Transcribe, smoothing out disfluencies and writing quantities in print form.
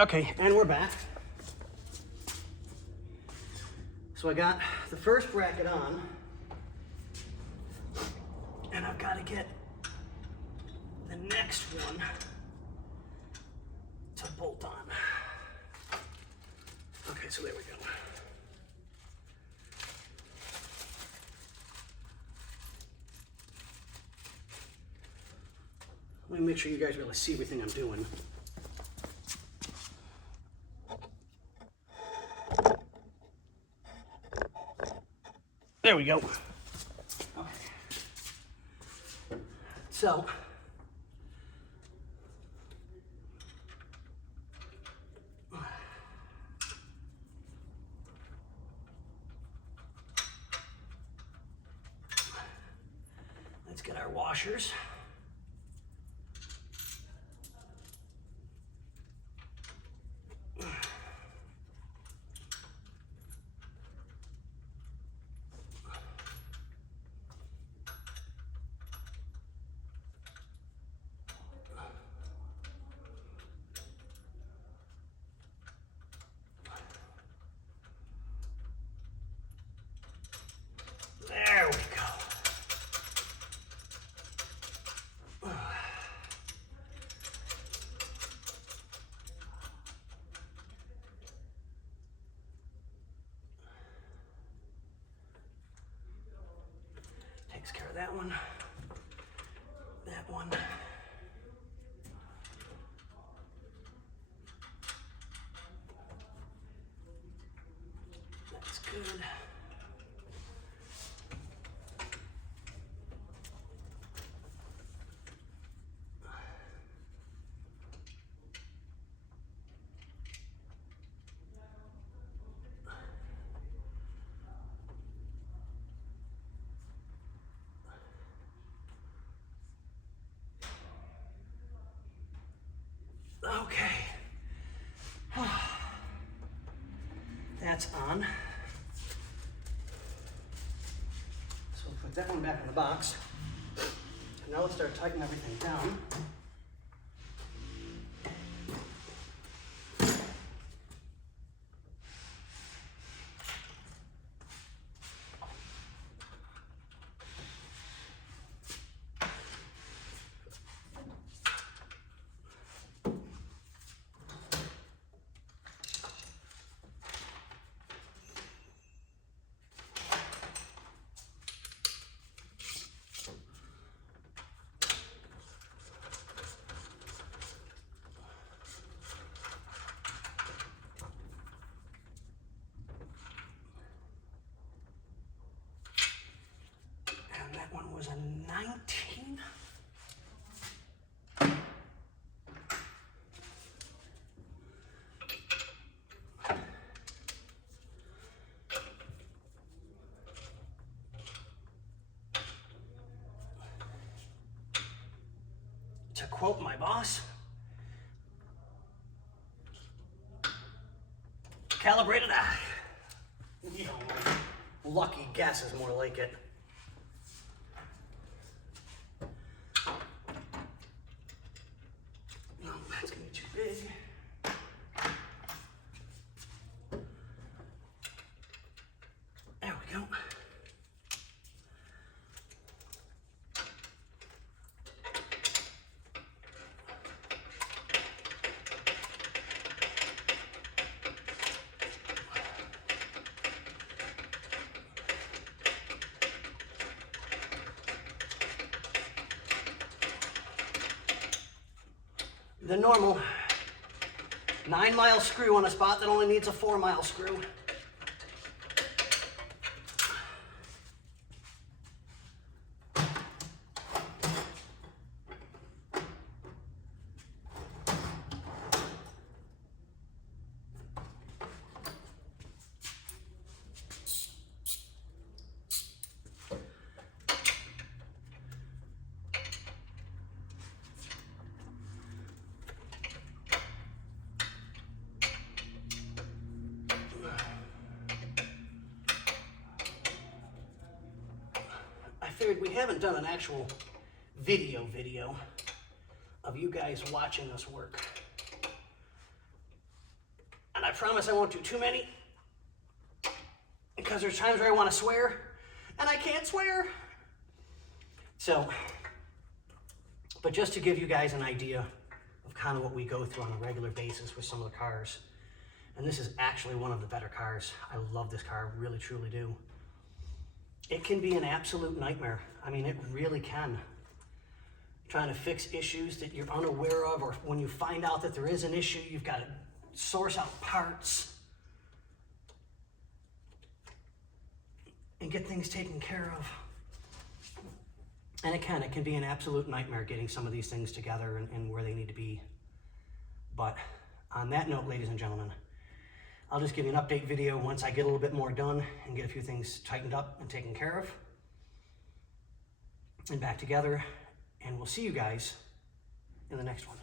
Okay, and we're back. So I got the first bracket on, and I've got to get the next one to bolt on. Okay, so there we go. Let me make sure you guys really see everything I'm doing. There we go. Okay. So, let's get our washers. There we go. Takes care of that one. That one. That's good. Okay. That's on. So we'll put that one back in the box. Now let's start tightening everything down. That one was a 19. To quote my boss, calibrated eye. You know, lucky guess is more like it. No, that's gonna be too big. There we go. The normal 9-mile screw on a spot that only needs a 4-mile screw. Figured we haven't done an actual video of you guys watching us work. I promise I won't do too many, because there's times where I want to swear, and I can't swear. So, but just to give you guys an idea of kind of what we go through on a regular basis with some of the cars. And this is actually one of the better cars. I love this car, really, truly do. It can be an absolute nightmare. I mean, it really can. Trying to fix issues that you're unaware of, or when you find out that there is an issue, you've got to source out parts and get things taken care of. And it can be an absolute nightmare getting some of these things together and where they need to be. But on that note, ladies and gentlemen, I'll just give you an update video once I get a little bit more done and get a few things tightened up and taken care of and back together. And we'll see you guys in the next one.